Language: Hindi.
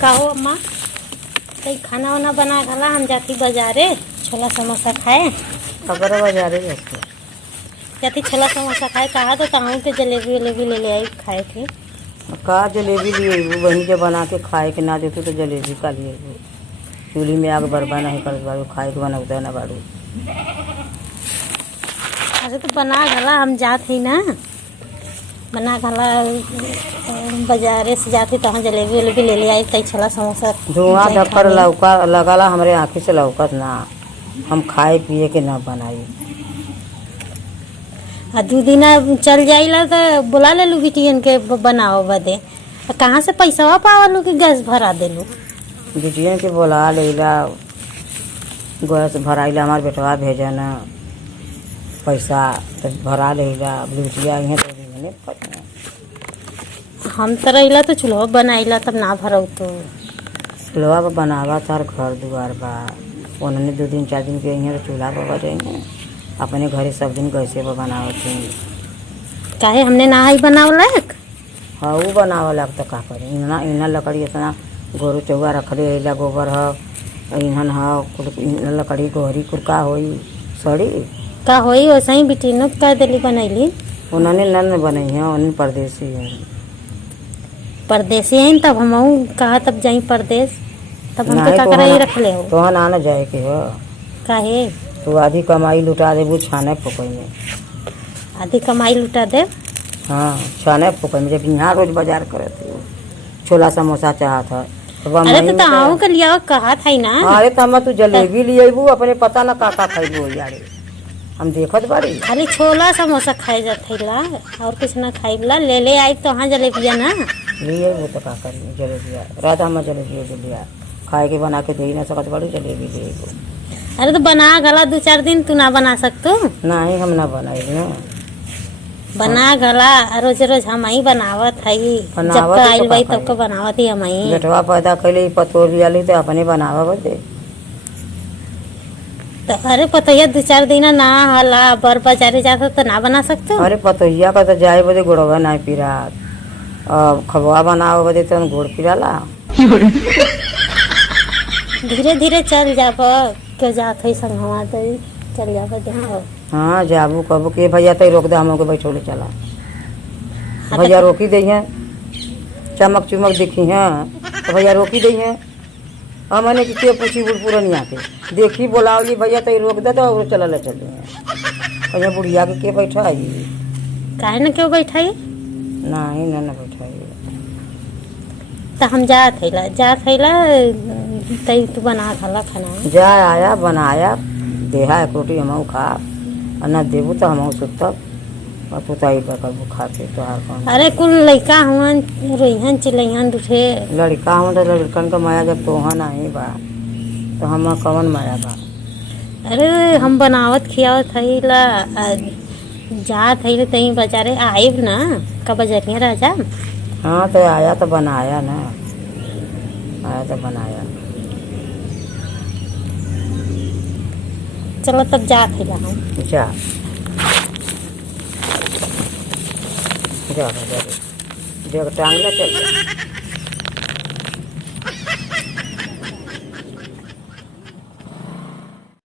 कहो अम्मा कहीं खाना वाना बना गला हम जाती बाजारे छोला समोसा खाए। अगर बाजारे जाते जाती छोला समोसा खाए कहा तो ताऊ के जलेबी वलेबी ले आई खाए थे। का जलेबी लिए वहीं के बना के खाए के ना देते तो जलेबी का लिए चूल्ही में आग बर्बाद नहीं कर बाड़ू खाए के बनौता ना बाड़ू। अरे तो बना गला हम जात ही ना बना गला बाजारे से जाती तो जलेबी वलेबी ले आई तई छोला समोसा धुआं धक्कर लौका लगला हमारे आँखी से लौकत ना हम खाए पिए के ना बनाई। आ 2 दिन चल जाइला तो बुला ले लू बिटियन के बनाओ बदे कहाँ से पैसा पावा लू कि गैस भरा देलू। बिटियन के बोला लेला गैस भराइला हमार बेटवा भेजा ना पैसा तो भरा लेला बिटिया यहाँ तो हम तो रहिला तो चूल्हा बनाइला तब ना भरऊ तो चूल्हा पर बनावा तार घर दुआर बा उन्होंने 2 दिन 4 दिन के यहाँ तो चूल्हा पर बजाएंगे अपने घरे सब दिन गैसे पर बनावत काहे हमने ना ही बनावलक। हाँ वो बनावलक तो का करें इन्ना इन्ना लकड़ी इतना गोरू चौवा रखले रहेला गोबर है इन्हन है लकड़ी गोहरी कुरका होई सड़ी का होई वैसे ही बिटिनो का दिली बनैली उन्होंने नन बनाई है उन्हें परदेसी है परदेसी हैं तब हम कहा तब जाई परदेश तब हमके का कराई रख ले हो तो ना ना जाए के हो काहे तो आधी कमाई लुटा देबू छाने फुकई में आधी कमाई लुटा दे। हाँ छाने फुकई में जब यहाँ रोज बाजार करे थे छोला समोसा चाहत है अरे तो ताऊ के लिया कहा था ना। अरे तो हम तू जलेबी लिए अपने पता ना का खाइबू यारे हम देखत बाड़ी खाली छोला समोसा खाए जाते ला और कुछ ना खाइला ले आई तो हाँ जलेबिया ना लिए वो तो का करी जलेबिया रात हम जलेबी लिया खाए के बना के दे ना सकत बाड़ी जलेबी ले। अरे तो बना गला 2-4 दिन तू ना बना सकतो नहीं हम ना बनाई ना बना गला रोज रोज हम ही बनावत है जब आइल भाई तब को बनावत ही हम ही बेटवा पैदा कैले पतोर लिया तो अपने बनावा बदे तो अरे पतोहिया 2-4 दिन ना हला बर बाजारे जाता तो ना बना सकते। अरे पतोहिया का तो जाए बदे गुड़वा नहीं पीरा खबवा बनावे बदे तो गुड़ पीराला धीरे धीरे चल जाब के जात है संगवा तो चल जाब देखो। हाँ जाबू कबू के भैया तो रोक दे हम बैठोले चला भैया रोकी दी हैं चमक चुमक दिखी हैं तो भैया रोकी दी हैं हमने कि पूछी पुरनिया के देखी बोलावली भैया तो रोक दे तो चल चले भैया बुढ़िया के बैठा काहे ना क्यों बैठाई नहीं ना बैठा तो हम जात हैला तई तू बना खाला खाना जा आया बनाया देहा एक रोटी हम खा न देबू तो हम सुतब और पुताई कर खाते तो अरे कुल लड़का हुन रोहन चिलहन दूठे लड़का हुन तो लड़कन का माया जब तोहन आई बा तो हम कवन माया बा। अरे हम बनावत खियावत हैला जात है तई बाजारे आइब ना का बजरिया राजा। हाँ तो आया तो बनाया ना आया तो बनाया चलो तब जात है हम जा जा टांगला चल